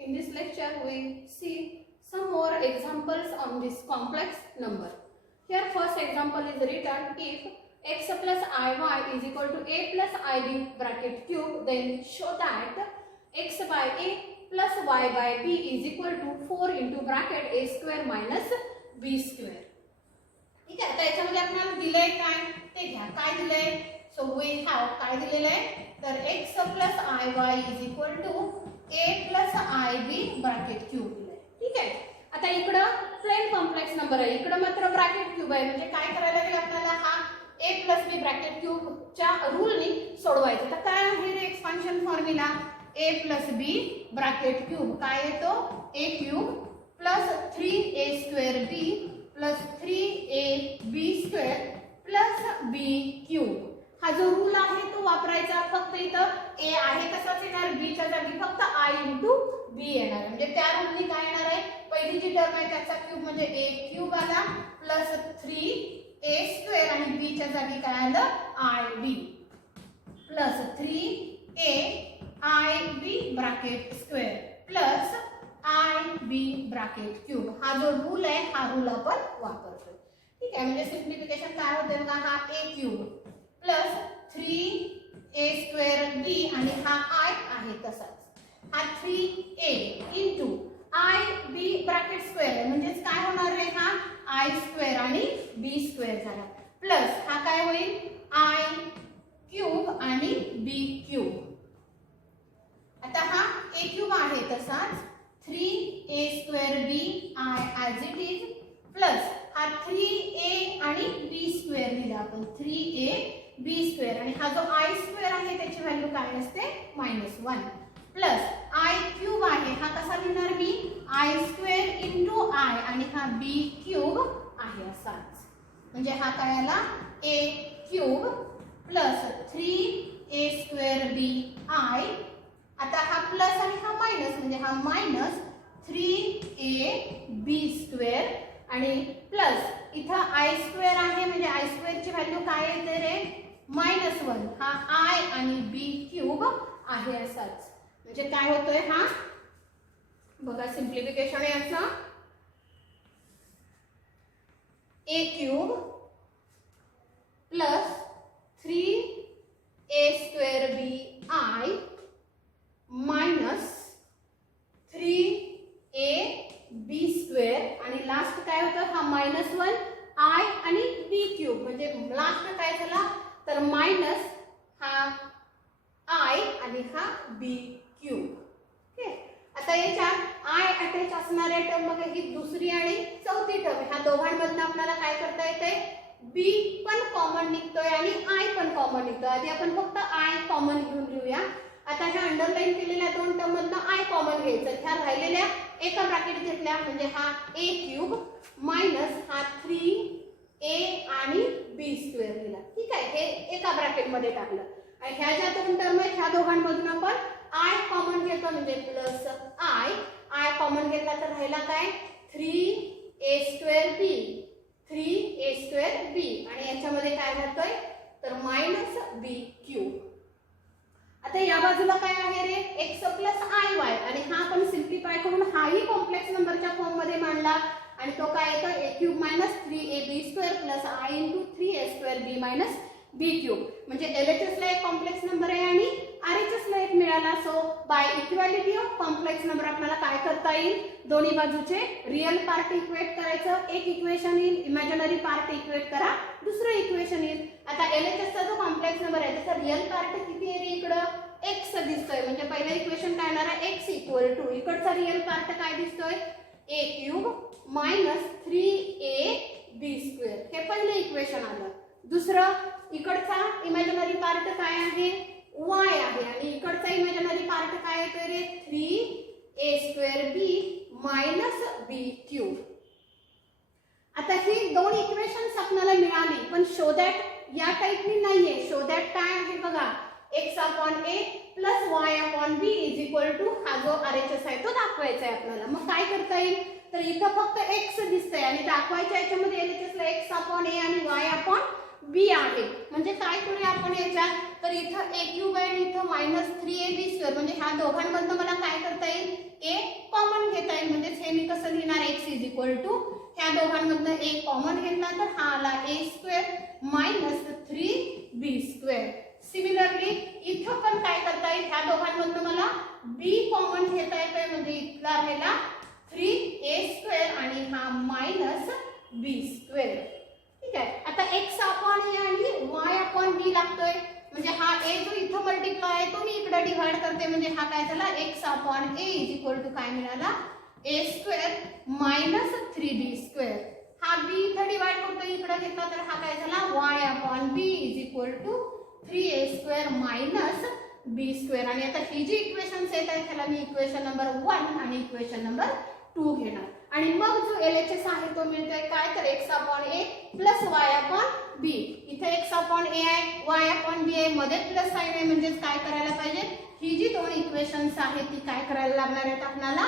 In this lecture, we see some more examples on this complex number. Here, first example is written: if x plus iy is equal to a plus ib bracket cube, then show that x by a plus y by b is equal to 4 into bracket a square minus b square. ठीक आहे, आता याच्यामध्ये आपल्याला दिलंय काय ते घ्या. काय दिलंय? सो वी हॅव काय दिलेलं आहे तर x plus iy is equal to a plus ib bracket cube दिलंय. ठीक आहे, आता इकडं प्लेन कॉम्प्लेक्स नंबर आहे, इकडं मात्र ब्रॅकेट क्यूब आहे. म्हणजे काय करायला लागेल आपल्याला? हा a plus b bracket cube च्या रूलनी सोडवायचं. तर काय आहे रे expansion formula? a plus b bracket cube काय येतो? a cube plus 3a square b plus 3ab square plus b cube. हा जो रूल आहे तो वापरायचा. फक्त इथं a आहे तसाच येणार, b च्या जागी फक्त i into b येणार. म्हणजे त्या रूलनी काय येणार आहे? पहिली जी टर्म आहे त्याचा क्यूब म्हणजे a क्यूब आला प्लस 3a स्क्वेअर आणि b च्या जागी काय आलं? ib plus 3a ib bracket square plus ib bracket cube. हा जो रूल आहे हा रूल आपण वापरतो. ठीक आहे, म्हणजे सिम्प्लिफिकेशन काय होते बघा, हा a cube plus 3a square b आणि हा i आहे तसाच. हा 3a into ib bracket square आहे म्हणजेच काय होणार आहे? हा i स्क्वेअर आणि b स्क्वेअर झाला प्लस हा काय होईल? i क्यूब आणि b क्यूब. आता हा a क्यूब आहे तसाच 3a square b i as it is plus हा 3a आणि b स्क्वेअर दिला आपण 3a b स्क्वेअर आणि हा जो i स्क्वेअर आहे त्याची व्हॅल्यू काय असते? -1 प्लस i क्यूब आहे. हा कसा लिहिणार मी? i स्क्वेअर इंटू i आणि हा b क्यूब आहे असाच. म्हणजे हा काय आला? a cube plus 3a square b i. आता हा प्लस आणि हा मायनस म्हणजे हा मायनस 3a b स्क्वेअर आणि प्लस इथं i स्क्वेअर आहे म्हणजे i स्क्वेअर ची व्हॅल्यू काय येते रे? -1. हा i आणि b क्यूब आहे असाच. म्हणजे काय होतोय हा बघा सिम्प्लिफिकेशन आहे याचा a cube plus 3a square b i minus 3a b square आणि लास्ट काय होतं? हा -1 i आणि b क्यूब. म्हणजे लास्ट काय झाला तर मायनस हा i आणि हा b क्यूब. ओके, आता याच्यात i अटॅच असणाऱ्या टर्म बघा ही दुसरी आणि चौथी टर्म. ह्या दोघांमधून आपल्याला काय करता येते? b पण कॉमन निघतोय आणि i पण कॉमन निघतोय. आधी आपण फक्त i कॉमन घेऊन घेऊया. आता ह्या अंडरलाईन केलेल्या दोन टर्म मधनं i कॉमन घ्यायचं. ह्या राहिलेल्या एका ब्रॅकेट घेतल्या म्हणजे हा a क्यूब मायनस हा 3a आणि b स्क्वेअर दिला. ठीक आहे, हे एका ब्रॅकेट मध्ये टाकलं. आणि ह्या ज्या दोन टर्म आहेत ह्या दोघांमधून आपण i कॉमन घेतो म्हणजे प्लस i कॉमन घेतला तर राहिला काय? 3a square b 3a square b आणि याच्यामध्ये काय राहतोय तर -b क्यूब. आता या बाजूला काय आहे रे? x प्लस iy आणि हा आपण सिम्प्लिफाय करून हाही कॉम्प्लेक्स नंबरच्या फॉर्म मध्ये मांडला आणि तो काय येतो? a cube minus 3ab square plus i into 3a square b minus b cube. म्हणजे LHS ला एक कॉम्प्लेक्स नंबर आहे आणि RHS ला एक मिळाला. So by equality of complex number आपल्याला काय करता येईल? दोन्ही बाजूचे रिअल पार्ट इक्वेट करायचं. एक इक्वेशन येईल, इमॅजिनरी पार्ट इक्वेट करा, दुसरं इक्वेशन येईल. आता LHS चा जो कॉम्प्लेक्स नंबर आहे त्याचा रिअल पार्ट किती आहे रे? इकडं x दिसतोय म्हणजे पहिलं इक्वेशन काय येणार आहे? x इक्वल टू इकडचा रिअल पार्ट काय दिसतोय? a cube minus 3ab square. हे पहिलं इक्वेशन आलं. दुसरं इकडचा इमॅजिनरी पार्ट काय आहे? y आहे आणि इकडचा इमॅजिनरी पार्ट काय येतोय रे? 3a square b minus b cube. आता ही दोन इक्वेशन्स आपल्याला मिळाली पण शो दॅट या टाइपनी नाहीये. शो दॅट काय आहे बघा, x upon a plus y upon b is equal to हा जो RHS आहे तो दाखवायचा आहे आपल्याला. मग काय करता येईल तर इथं फक्त x दिसतंय आणि दाखवायच्या याच्यामध्ये LHS ला x अपॉन a आणि y अपॉन बी आहे. म्हणजे काय करूया आपण याच्यात, तर इथं ए क्यूब आहे आणि इथं -3ab² म्हणजे ह्या दोघांमधनं मला काय करता येईल, ए कॉमन घेता येईल. म्हणजे हे मी कसं लिहिणार, x ह्या दोघांमधनं ए कॉमन घेतला तर हा आला a² - 3b². सिमिलरली इथं पण काय करता येईल, ह्या दोघांमधनं मला b कॉमन घेता येतोय. म्हणजे इथला राहिला 3a² आणि हा -b². ठीक आहे. आता x अपॉन a आणि y अपॉन b लागतोय. म्हणजे हा a जो इथं मल्टिप्लाय आहे तो मी इकडे डिवाइड करते. म्हणजे हा काय झाला, x अपॉन a काय मिळाला, a² - 3b². हा b इथं डिवाइड करतो, इकडे घेतला तर हा काय झाला, y upon b 3a² - b². आणि आता ही जी इक्वेशन्स येत आहेत त्याला मी इक्वेशन नंबर 1 आणि इक्वेशन नंबर 2 घेणार. आणि मग जो LHS आहे तो मिळतोय काय, तर x upon a plus y upon b. इथे x अपॉन a आहे, y अपॉन b आहे, मध्ये प्लस साइन आहे. म्हणजे काय करायला पाहिजे, ही जी दोन इक्वेशन्स आहेत ती काय करायला लागणार आहेत, आपल्याला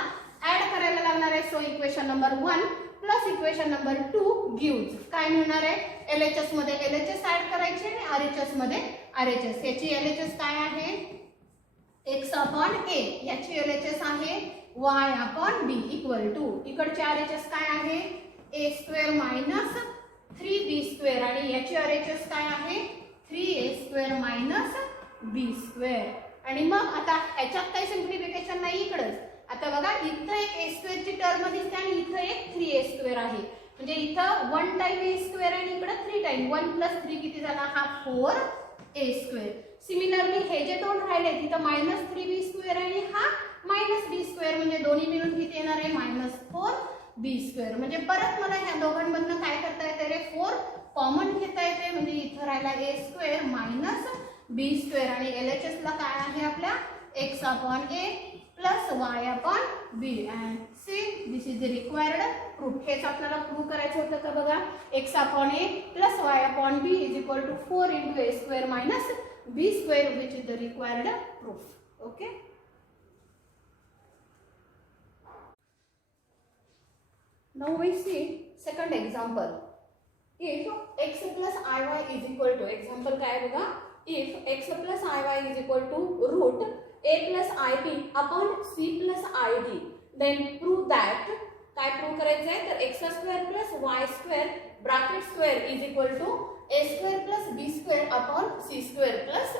ऍड करायला लागणार आहे. So equation number 1 plus equation number 2 gives काय मिळणार आहे, LHS मध्ये LHS ऍड करायचे आणि RHS मध्ये RHS. याची LHS काय आहे, x अपॉन a, याची LHS आहे y upon b equal to, इकडचे RHS काय आहे, a² - 3b² आणि याची RHS काय आहे, 3a² - b². आणि मग आता ह्याच्यात काही सिम्प्लिफिकेशन नाही इकडच. आता बघा इथं एक a² ची टर्म दिसते आणि इथं एक 3a² आहे. म्हणजे इथं 1 टाइम a² आणि इकडे 3 टाइम 1 + 3 किती झाला, हा 4a². सिमिलरली हे जे दोन राहिले तिथं -3b² आणि हा -b² म्हणजे दोन्ही मिळून किती येणार आहे, -4b². म्हणजे परत मला ह्या दोघांमधनं काय करता येते रे, 4 कॉमन घेता येते. म्हणजे इथं राहिला a² - b² आणि LHS ला काय आहे आपल्या, x upon a plus y upon b. And see this is the required proof. हेच आपल्याला प्रूव्ह करायचं होतं का बघा, x upon a plus y upon b = 4 × a² - b² which is the required proof. Okay. Now we see second example. If x plus iy is equal to, example काय आहे बघा, if x plus iy is equal to root a plus ib upon c plus id, then prove that, काय prove करायचं आहे, तर x² plus y² bracket square is equal to a² plus b² upon c² plus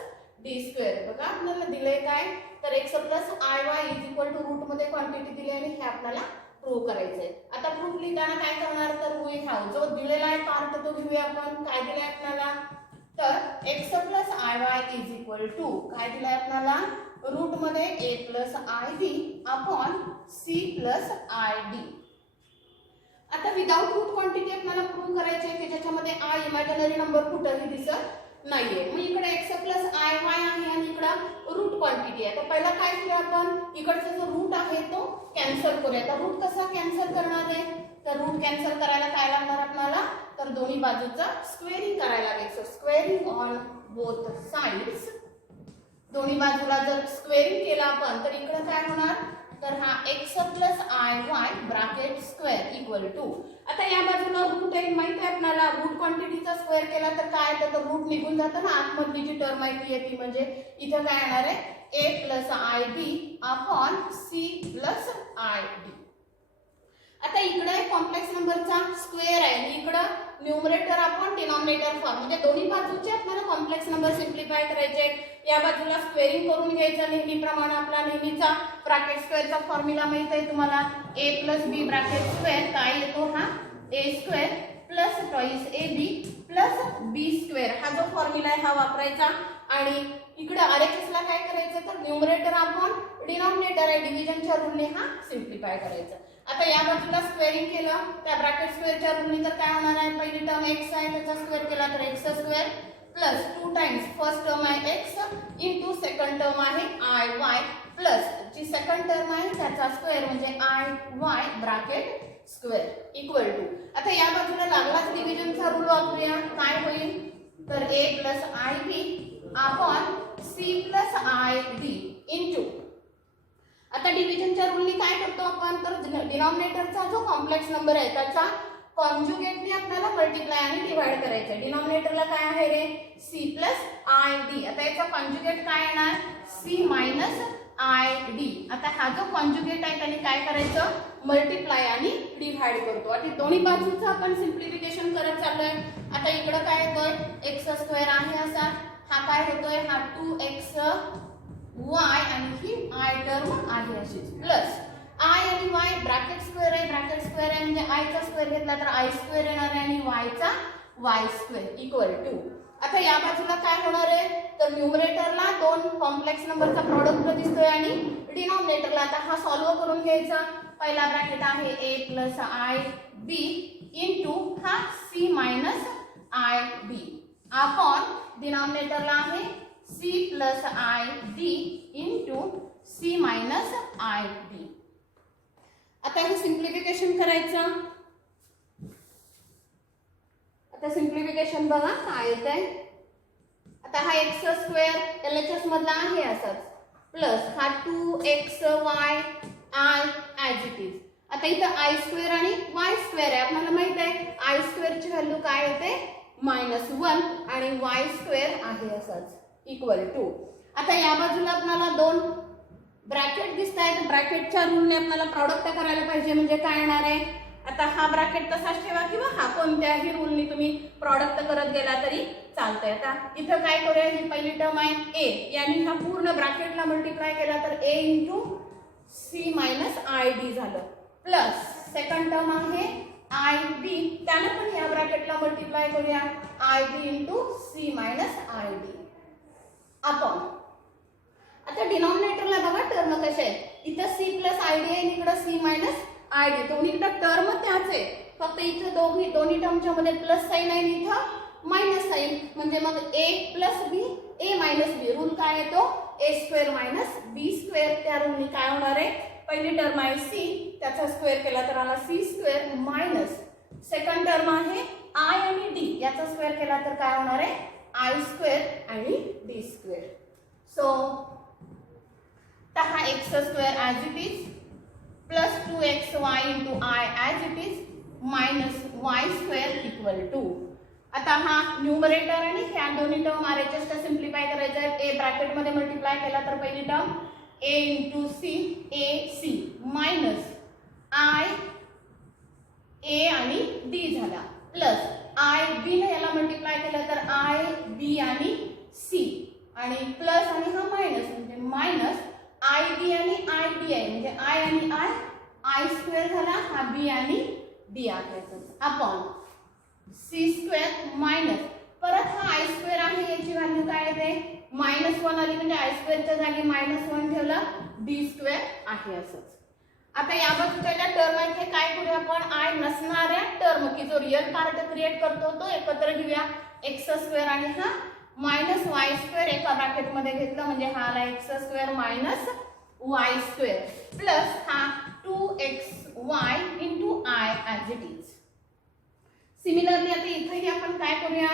d². बघा आपल्याला दिलंय काय, तर x plus iy is equal to root मध्ये क्वांटिटी दिली आणि हे आपल्याला प्रूव्ह करायचंय. आता प्रूफ लिहिताना काय करणार, तर वी हॅव जो दिलेला आहे पार्ट तो घेऊया आपण. काय दिलाय आपल्याला, तर x plus iy is equal to काय दिलाय आपल्याला, रूट मध्ये a plus ib upon c plus id. आता विदाउट रूट क्वांटिटी आपल्याला प्रूव्ह करायची आहे की ज्याच्यामध्ये i इमॅजिनरी नंबर कुठेही दिसत नाहीये. मग इकडे x plus iy आहे आणि इकडे रूट क्वांटिटी आहे. तर पहिला काय करूया आपण, इकडचा जो रूट आहे तो कॅन्सल करूया. तर रूट कसा कॅन्सल करणार आहे, तर रूट कॅन्सल करायला काय लागणार आपल्याला, तर दोन्ही बाजूचा स्क्वेअरिंग करायला लागेल. So squaring on both sides, दोन्ही बाजूला जर स्क्वेअरिंग केला आपण तर इकडे काय होणार, तर हा x plus iy bracket square equal to, आता या बाजूला रूट आहे माहिती आहे आपल्याला, रूट क्वांटिटीचा स्क्वेअर केला तर काय, तर रूट निघून जातं ना, आतमधली जी टर्म आहे ती येते. म्हणजे इथं काय येणार आहे, a plus ib upon c plus id. आता इकडे कॉम्प्लेक्स नंबरचा स्क्वेअर आहे आणि इकडे न्यूमरेटर अपॉन डिनॉमिनेटर फॉर्म, म्हणजे दोन्ही बाजूचे आपल्याला कॉम्प्लेक्स नंबर सिम्प्लिफाय करायचे. या बाजूला स्क्वेअरिंग करून घ्यायचं नेहमीप्रमाणे. आपला नेहमीचा ब्रॅकेट स्क्वेअरचा फॉर्म्युला माहित आहे तुम्हाला, a plus b bracket square काय येतो, हा a² plus twice ab plus b². हा जो फॉर्म्युला आहे हा वापरायचा. आणि इकडे RHS ला काय करायचं, तर न्यूमरेटर अपॉन डिनॉमिनेटर आहे, डिव्हिजनच्या रूलने हा सिम्प्लिफाय करायचा. आता या बाजूला स्क्वेअरिंग केलं त्या ब्रॅकेट स्क्वेअरच्या रूलने तर काय होणार आहे, पहिली टर्म x आहे त्याचा स्क्वेअर केला तर x² plus 2 times first term आहे x इंटू सेकंड टर्म आहे iy प्लस जी सेकंड टर्म आहे त्याचा स्क्वेअर म्हणजे iy bracket square equal to. आता या बाजूला लागलाच डिव्हिजनचा रूल वापरूया. काय होईल, तर a plus ib upon c plus id into, आता डिव्हिजनच्या रूलनी काय करतो आपण, तर डिनॉमिनेटरचा जो कॉम्प्लेक्स नंबर आहे त्याचा कॉन्जुगेटने आपल्याला मल्टिप्लाय आणि डिवाइड करायचं. डिनॉमिनेटरला काय आहे रे c प्लस आय डी. आता याचा कॉन्जुगेट काय येणार c मायनस आय डी. आता हा जो कॉन्जुगेट आहे त्याने काय करायचं मल्टिप्लाय आणि डिवाइड करतो. आणि दोन्ही बाजूचं आपण सिम्प्लिफिकेशन करत चाललोय. आता इकडं काय येतोय एक्स स्क्वेअर आहे असा, हा काय होतोय हा 2x y आणि ही आय टर्म आहे अशीच प्लस आय आणि वाय ब्रॅकेट स्क्वेअर आहे, ब्रॅकेट स्क्वेअर आहे म्हणजे आय चा स्क्वेअर घेतला तर आय स्क्वेअर येणार आहे आणि वाय चा वाय स्क्वेअर इक्वल टू. आता या बाजूला काय होणार आहे तर न्यूमरेटरला दोन कॉम्प्लेक्स नंबरचा प्रॉडक्ट दिसतोय आणि डिनॉमिनेटरला आता हा सॉल्व्ह करून घ्यायचा. पहिला ब्रॅकेट आहे a plus i b into हा c minus i b upon डिनॉमिनेटरला आहे c plus i d into c minus i b. आता हे सिम्प्लिफिकेशन करायचं. आता सिम्प्लिफिकेशन बघा काय येतंय. आता हा एक्स स्क्वेअर LHS मधला आहे असाच प्लस हा 2xy I as it is. आता इथं आय स्क्वेअर आणि वाय स्क्वेअर आहे. आपल्याला माहित आहे आय स्क्वेअर ची व्हॅल्यू काय येते -1 आणि वाय स्क्वेअर आहे असाच इक्वल टू. आता या बाजूला आपल्याला दोन ब्रॅकेट दिसत आहेत. ब्रॅकेटच्या रूलने आपल्याला प्रॉडक्ट करायला पाहिजे म्हणजे काय येणार आहे. आता हा ब्रॅकेट तसाच ठेवा किंवा हा कोणत्याही रूलने तुम्ही प्रॉडक्ट करत गेला तरी चालतंय. आता इथं काय करूया ही पहिली टर्म आहे a यानी हा पूर्ण ब्रॅकेटला मल्टिप्लाय केला तर a into c minus i d झालं प्लस सेकंड टर्म आहे आय बी त्यानं पण या ब्रॅकेटला मल्टिप्लाय करूया i b into c minus i d upon. आता डिनॉमिनेटरला बघा टर्म कशा आहेत. इथं c प्लस आय डी आहे इकडं c मायनस आय डी. दोन्हीकडे टर्म त्याच आहे फक्त इथं दोन्ही टर्मच्या मध्ये प्लस साइन आहे इथं मायनस साइन म्हणजे मग a plus b a minus b. Rule काय येतो a square minus b square. त्या रूलने काय होणार आहे पहिली टर्म आहे c त्याचा स्क्वेअर केला तर आला c square minus second term आहे i आणि d याचा स्क्वेअर केला तर काय होणार आहे i स्क्वेअर आणि d स्क्वेअर. सो हा x square as it is plus 2xy into i as it is minus y square equal to. आता हा न्यूमरेटर आणि ह्या दोन्ही टर्म RHS ला सिम्प्लिफाय करायचं आहे. a ब्रॅकेट मध्ये मल्टिप्लाय केला तर पहिली term a into c a c minus i a आणि डी झाला प्लस आय बी ने याला मल्टिप्लाय केलं तर आय बी आणि सी आणि प्लस आणि हा मायनस म्हणजे मायनस आय बी आणि आय डी आहे म्हणजे आय आणि आय स्क्वेअर झाला हा बी आणि डी आहे अपॉन सी स्क्वेअर मायनस परत हा आय स्क्वेअर आहे याची व्हॅल्यू काय येते -1 आली म्हणजे आय स्क्वेअरच्या जागी -1 ठेवला डी स्क्वेअर आहे असंच. आता या बाजूच्या टर्म आहेत हे काय करूया आपण आय नसणाऱ्या टर्म की जो रिअल पार्ट क्रिएट करतो तो एकत्र घेऊया. एक्स स्क्वेअर आणि हा मायनस वाय स्क्वेअर एका ब्रॅकेट मध्ये घेतलं म्हणजे हा आला x square minus y square plus हा 2xy into i as it is. Similarly आता इथेही आपण काय करूया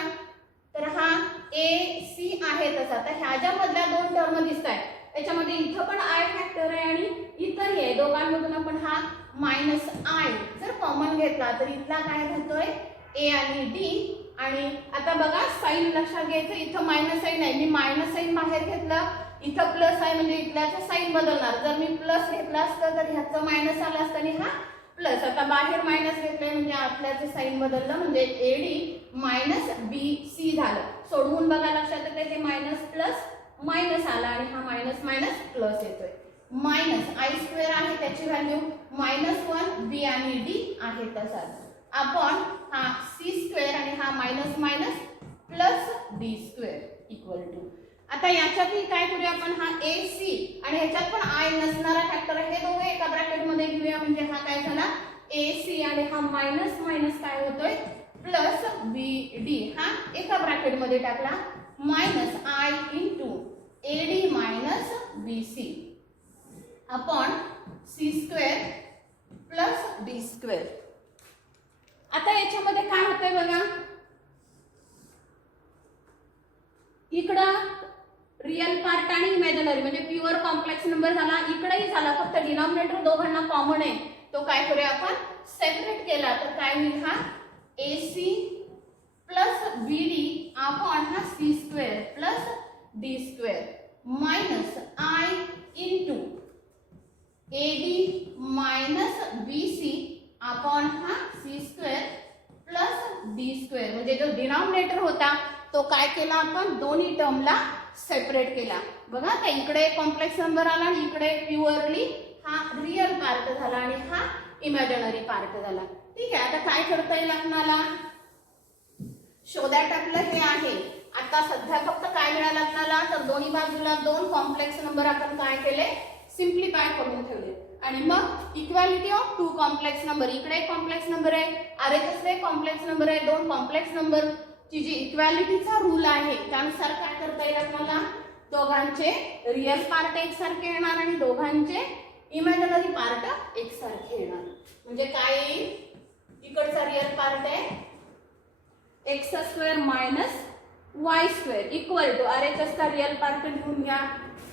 तर हा ए सी आहे तसा तर ह्या ज्या मधल्या दोन टर्म दिसत आहेत त्याच्यामध्ये इथं पण आय फॅक्टर आहे आणि इथंही आहे. दोघांमधून आपण हा मायनस आय जर कॉमन घेतला तर इथला काय होतोय ए आणि डी. आणि आता बघा साइन लक्षात घ्यायचं इथं मायनस साइन आहे मी मायनस साइन बाहेर घेतलं इथं प्लस आहे म्हणजे इथल्याचं साइन बदलणार. जर मी प्लस घेतला असतं तर ह्याचं मायनस आलं असतं आणि हा प्लस. आता बाहेर मायनस घेतलंय म्हणजे आतल्याचं साइन बदललं म्हणजे एडी मायनस बी सी झालं. सोडवून बघा लक्षात येते हे मायनस प्लस मायनस आला आणि हा मायनस मायनस प्लस येतोय. मायनस आय स्क्वेअर आहे त्याची व्हॅल्यू -1 बी आणि डी आहे तसाच अपॉन हा सी स्क्वेअर आणि हा minus minus plus d square equal to. आता याच्यातही काय करूया आपण हा ए सी आणि ह्याच्यात पण आय नसणारा फॅक्टर हे दोघे एका ब्रॅकेट मध्ये घेऊया म्हणजे हा काय झाला ए सी आणि हा मायनस मायनस काय होतोय प्लस बी डी हा एका ब्रॅकेट मध्ये टाकला minus i into a d minus b c upon c square plus d square. आता याच्यामध्ये काय होतंय बघा इकडं रियल पार्ट आणि इमॅजिनरी म्हणजे प्युअर कॉम्प्लेक्स नंबर झाला इकडेही झाला फक्त डिनॉमिनेटर दोघांना कॉमन आहे तो काय करूया आपण सेपरेट केला तर काय होईल हा AC प्लस BD अपॉन हा C² plus D² minus I into AD minus BC upon हा C² प्लस D² म्हणजे जो डिनॉमिनेटर होता तो काय केला आपण दोन्ही टर्मला सेपरेट केला. बघा आता इकडे कॉम्प्लेक्स नंबर आला आणि इकडे प्युअरली हा रिअल पार्ट झाला आणि हा इमॅजिनरी पार्ट झाला. ठीक आहे, आता काय करता येईल आपल्याला शोधायला आपलं हे आहे. आता सध्या फक्त काय मिळालं आपल्याला तर दोन्ही बाजूला दोन कॉम्प्लेक्स नंबर आपण काय केले सिम्प्लिफाय करून ठेवले आणि मग equality of two complex number. इकडे एक कॉम्प्लेक्स नंबर आहे, RHS ला एक कॉम्प्लेक्स नंबर आहे. दोन कॉम्प्लेक्स नंबर ची जी इक्वालिटीचा रूल आहे त्यानुसार काय करता येईल आपल्याला दोघांचे रिअल पार्ट एकसारखे येणार आणि दोघांचे इमॅजिनरी पार्ट एकसारखे येणार. म्हणजे काय येईल इकडचा रिअल पार्ट आहे x² minus y² equal to RHS चा रिअल पार्ट लिहून घ्या.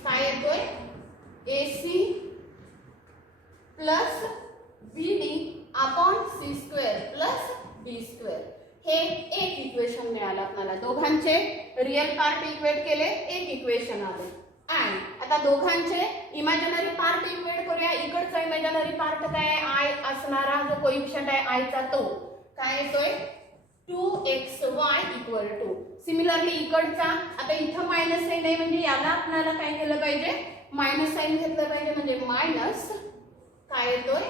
काय येतोय AC plus BD upon C² plus D². हे एक इक्वेशन मिळालं आपल्याला. दोघांचे रिअल पार्ट इक्वेट केले एक इक्वेशन आले. आणि आता दोघांचे इमॅजिनरी पार्ट इक्वेट करूया. इकडचा इमॅजिनरी पार्ट काय आहे I असणारा जो कोइफिशिएंट आहे I चा तो काय येतोय 2xy इक्वल टू. सिमिलरली इकडचा आता इथं मायनस साइन आहे म्हणजे याला आपल्याला काय केलं पाहिजे मायनस साइन घेतलं पाहिजे म्हणजे मायनस काय येतोय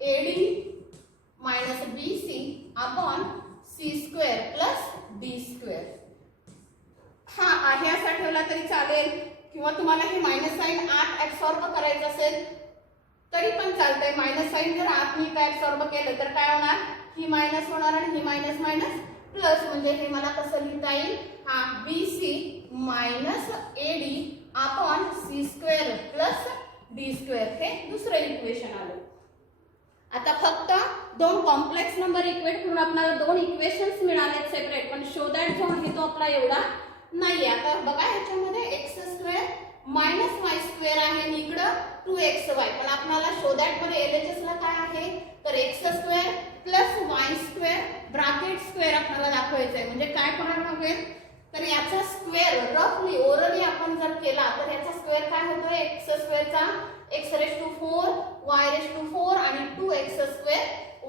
AD minus BC upon C² plus D². हा आहे असा ठेवला तरी चालेल किंवा तुम्हाला हे मायनस साइन आत ऍब्सॉर्ब करायचं असेल तरी पण चालतंय. मायनस साइन जर आत मी काय ऍब्सॉर्ब केलं तर काय होणार ही मायनस होणार आणि ही मायनस मायनस प्लस म्हणजे हे मला कसं लिहिता येईल हा BC minus AD upon C² plus D² हे दुसरं इक्वेशन आलं. आता फक्त दोन कॉम्प्लेक्स नंबर इक्वेट करून आपल्याला दोन इक्वेशन्स मिळाले सेपरेट पण शोधायचा जो आहे तो आपला एवढा नाही. आता बघा ह्याच्यामध्ये x² मायनस y² आहे आणि इकडं 2xy पण आपल्याला शोधायला मध्ये LHS ला काय आहे तर x² plus y² bracket square आपल्याला दाखवायचं आहे. म्हणजे काय करायला हवेल तर याचा स्क्वेअर रफली ओरली आपण जर केला तर याचा स्क्वेअर काय होतोय x² चा x⁴ y⁴ आणि 2x²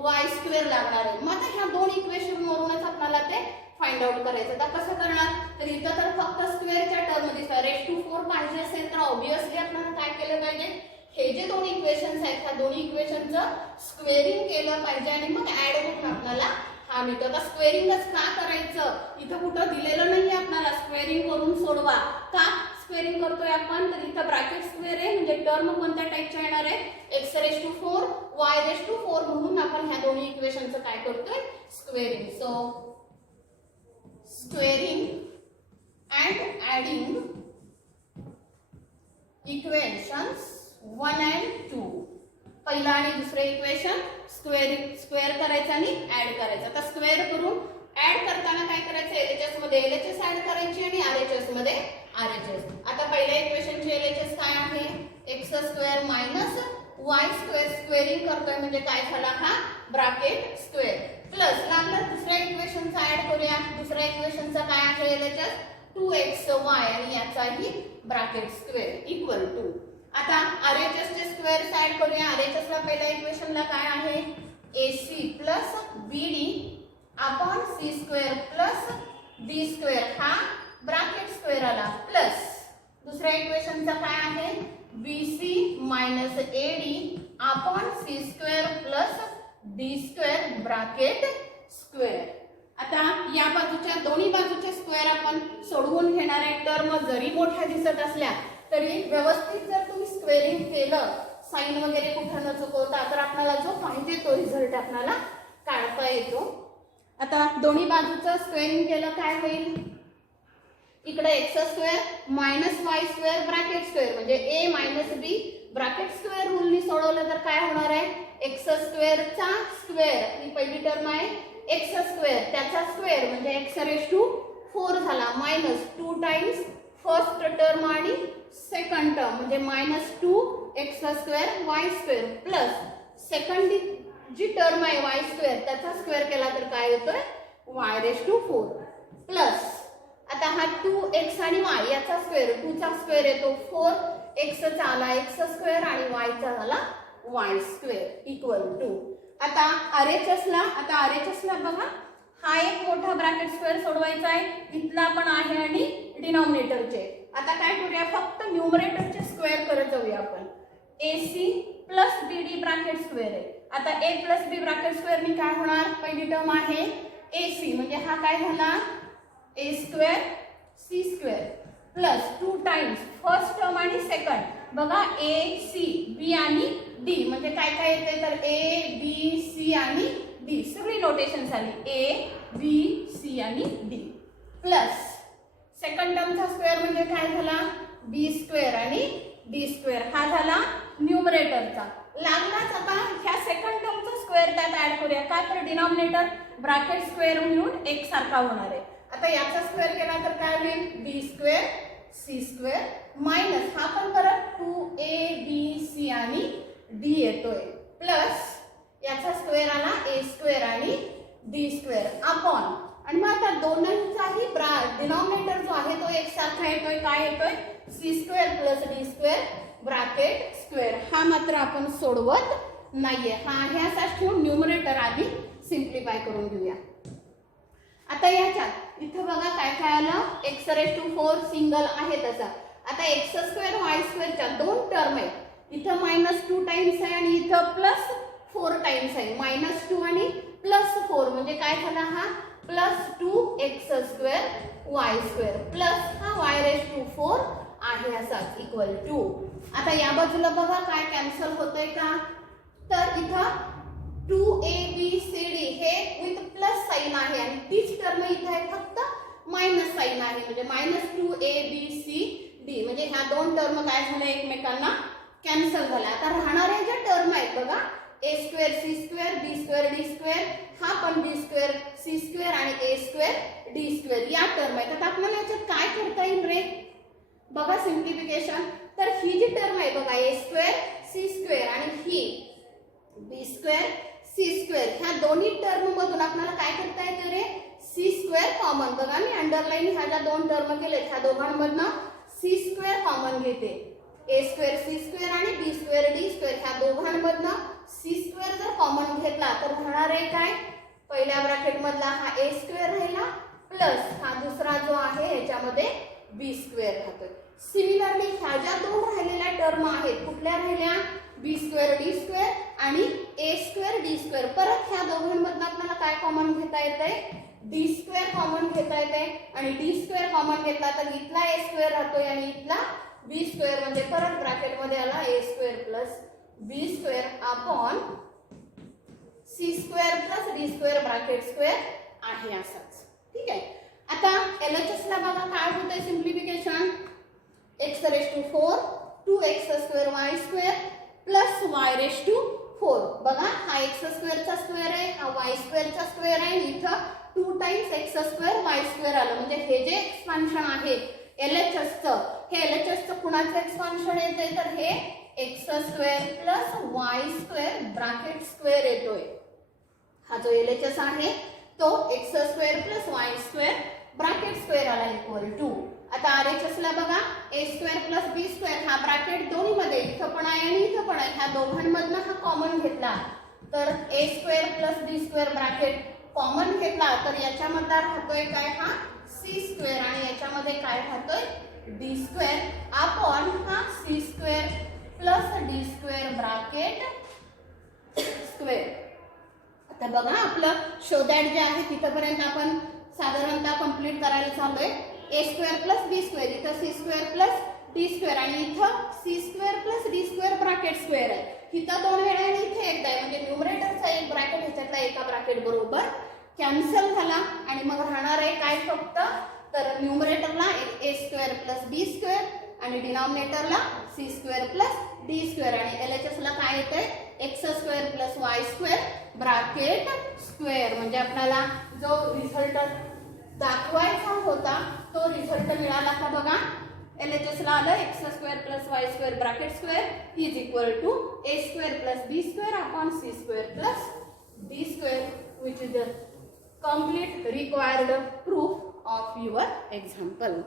y² लागणार आहे. मग आता ह्या दोन इक्वेशन वरूनच आपल्याला ते फाइंड आउट करायचं. आता कसं करणार तर इथं तर फक्त स्क्वेअरच्या टर्म मध्ये r⁴ पाहिजे असेल तर ऑब्विसली आपल्याला काय केलं पाहिजे हे जे दोन इक्वेशन्स आहेत त्या दोन्ही इक्वेशनचं स्क्वेअरिंग केलं पाहिजे आणि मग ऍड करून आपल्याला हा मिळतो. आता स्क्वेअरिंगच का करायचं इथं कुठं दिलेलं नाहीये आपल्याला स्क्वेअरिंग करून सोडवा. का स्क्वेअरिंग करतोय आपण तर इथं ब्रॅकेट स्क्वेअर आहे म्हणजे टर्म कोणत्या टाइपच्या येणार आहे x⁴ y⁴ म्हणून आपण ह्या दोन्ही इक्वेशनचं काय करतोय squaring. So squaring and adding equations 1 and 2. पहिला आणि दुसरे इक्वेशन स्क्वेअर करायचं आणि ऍड करायचं. आता स्क्वेअर करून ऍड करताना काय करायचं LHS मध्ये LHS ऍड करायची आणि RHS मध्ये RHS. आता पहिल्या इक्वेशनचे LHS काय आहे x² मायनस y² स्क्वेअरिंग करतोय म्हणजे काय झाला हा ब्रॅकेट स्क्वेअर प्लस लागलं दुसऱ्या इक्वेशनचा ऍड करूया. दुसऱ्या इक्वेशनचा काय आहे LHS 2xy आणि याचाही ब्रॅकेट स्क्वेअर इक्वल टू. आता RHS चे स्क्वेअर्स ऍड करूया. RHS ला पहिल्या इक्वेशनला काय आहे AC plus BD upon C² plus D² हा ब्रॅकेट स्क्वेअर आला प्लस दुसऱ्या इक्वेशनचा काय आहे BC minus AD upon C² plus D² bracket square. आता या बाजूच्या दोन्ही बाजूचे स्क्वेअर आपण सोडवून घेणार आहे. टर्म जरी मोठ्या दिसत असल्या तरी व्यवस्थित जर तुम्ही स्क्वेअरिंग केलं साइन वगैरे कुठं न चुकवता तर आपल्याला जो पाहिजे तो रिझल्ट आपल्याला काढता येतो. आता दोन्ही बाजूचं स्क्वेअरिंग केलं काय होईल इकडे x² minus y² bracket square म्हणजे a minus b bracket square रूलनी सोडवलं तर काय होणार आहे x² चा स्क्वेअर ही पहिली टर्म आहे x² त्याचा स्क्वेअर म्हणजे x⁴ झाला मायनस 2 टाइम्स फर्स्ट टर्म आणि सेकंड टर्म म्हणजे -2 x² y² प्लस सेकंड जी टर्म आहे वाय स्क्वेअर त्याचा स्क्वेअर केला तर काय येतोय वाय रेस टू 4 प्लस आता हा 2x आणि y याचा स्क्वेअर 2 चा स्क्वेअर येतो 4x चा आला x स्क्वेअर आणि y चा झाला y स्क्वेअर इक्वल टू आता RHS ला बघा हा एक मोठा ब्रॅकेट स्क्वेअर सोडवायचा आहे इथला पण आहे आणि डिनॉमिनेटरचे आता काय करूया फक्त न्यूमरेटरचे स्क्वेअर करत जाऊया आपण AC plus BD bracket square आहे आता A plus B bracket square नी काय होणार पहिली टर्म आहे AC म्हणजे हा काय झाला A square C square plus 2 times first term आणि सेकंड बघा A C B आणि D म्हणजे काय काय येते तर A B C आणि D सगळी नोटेशन झाली A B C आणि D प्लस सेकंड टर्मचा स्क्वेअर म्हणजे काय झाला B स्क्वेअर आणि D स्क्वेअर हा झाला न्यूमरेटरचा लागलाच आता ह्या सेकंड टर्मचा स्क्वेअर त्यात ऍड करूया काय तर डिनॉमिनेटर ब्रॅकेट स्क्वेअर म्हणून एक सारखा होणार आहे आता याचा स्क्वेअर केला तर काय होईल B square C square minus हा पण परत 2AB आणि D येतोय प्लस याचा स्क्वेअर आला A स्क्वेअर आणि D स्क्वेअर अपॉन आणि मग आता दोन्हीचाही डिनॉमिनेटर जो आहे तो एक सारखा येतोय काय येतोय C square plus D square bracket square हा मात्र आपण सोडवत नाहीये हा आहे असाच ठेवून न्यूमरेटर आधी सिम्प्लिफाय करून घेऊया आता याच्यात इथं बघा काय काय आलं x रेस टू 4 सिंगल आहे तसा आता x स्क्वेअर y स्क्वेअरच्या दोन टर्म आहेत इथं -2 टाइम्स आहे आणि इथं +4 टाइम्स आहे -2 आणि +4 म्हणजे काय झाला हा +2x square y square plus हा y रेस टू 4 आहे असाच इक्वल टू आता या बाजूला बघा काय कॅन्सल होतंय का तर इथं 2ABCD हे विथ प्लस साइन आहे आणि तीच टर्म इथे आहे फक्त मायनस साइन आहे म्हणजे -2ABCD म्हणजे ह्या दोन टर्म काय झाल्या एकमेकांना कॅन्सल झाल्या आता राहणाऱ्या ज्या टर्म आहेत बघा A square C square B square D square हा पण B स्क्वेअर C स्क्वेअर आणि A स्क्वेअर D स्क्वेअर या टर्म आहेत आता आपल्याला याच्यात काय करता येईल रे बघा सिम्प्लिफिकेशन तर ही जी टर्म आहे बघा A स्क्वेअर C स्क्वेअर आणि ही B स्क्वेअर C स्क्वेअर ह्या दोन्ही टर्म मधून आपल्याला काय करता येते रे C स्क्वेअर कॉमन बघा मी अंडरलाइन ह्या ज्या दोन टर्म केलेत ह्या दोघांमधनं C स्क्वेअर कॉमन घेते A स्क्वेअर C स्क्वेअर आणि B स्क्वेअर D स्क्वेअर ह्या दोघांमधनं C स्क्वेअर जर कॉमन घेतला तर होणार आहे काय पहिल्या ब्रॅकेट मधला हा A स्क्वेअर राहिला प्लस हा दुसरा जो आहे याच्यामध्ये B स्क्वेअर राहतोय सिमिलरली ह्या ज्या दोन राहिलेल्या टर्म आहेत कुठल्या राहिल्या B स्क्वेअर D स्क्वेअर आणि A स्क्वेअर D स्क्वेअर परत ह्या दोघांमधनं आपल्याला काय कॉमन घेता येतंय D स्क्वेअर कॉमन घेता येते आणि D स्क्वेअर कॉमन घेतला तर इथला A स्क्वेअर राहतोय आणि इथला B स्क्वेअर म्हणजे परत ब्रॅकेट मध्ये आला A square plus B square upon C square plus D square bracket square आहे असाच ठीक आहे आता LHS ला बघा काय होतंय simplification x raise to 4 2x square y square plus y raise to 4 बघा हा x स्क्वेअर चा स्क्वेअर आहे हा y स्क्वेअर चा स्क्वेअर आहे आणि इथं 2 times x square y square आलं म्हणजे हे जे एक्सपान्शन आहे LHS चं हे LHS चं कुणाचं एक्सपान्शन येते तर हे x square plus y square bracket square येतोय हा जो LHS आहे तो x square plus y square bracket square आला इक्वल टू आता RHS ला बघा A square plus B square हा ब्रॅकेट दोन्ही मध्ये इथं पण आहे आणि इथं पण आहे ह्या दोघांमधनं हा कॉमन घेतला तर A square plus B square bracket common घेतला तर याच्यामध्ये राहतोय काय हा C स्क्वेअर आणि याच्यामध्ये काय राहतोय D स्क्वेअर अपॉन हा C square plus D square bracket square आता बघा आपलं शो दॅट जे आहे तिथपर्यंत आपण साधारणतः कंप्लीट करायला चाललोय A square plus B square इथं C square plus D square आणि इथं C square plus D square bracket square आहे इथं दोन वेळा आणि इथे एकदा आहे म्हणजे न्यूमरेटरचा एक ब्रॅकेट ह्याच्यातला एका ब्रॅकेट बरोबर कॅन्सल झाला आणि मग राहणार आहे काय फक्त तर न्यूमरेटरला A square plus B square आणि डिनॉमिनेटरला C square plus D square आणि LHS ला काय येतंय x square plus y square bracket square म्हणजे आपल्याला जो रिझल्ट दाखवायचा होता तो रिझल्ट मिळाला का बघा LHS ला आलं x square plus y square bracket square is equal to A square plus B square upon C square plus d square, which is the complete required proof of your example.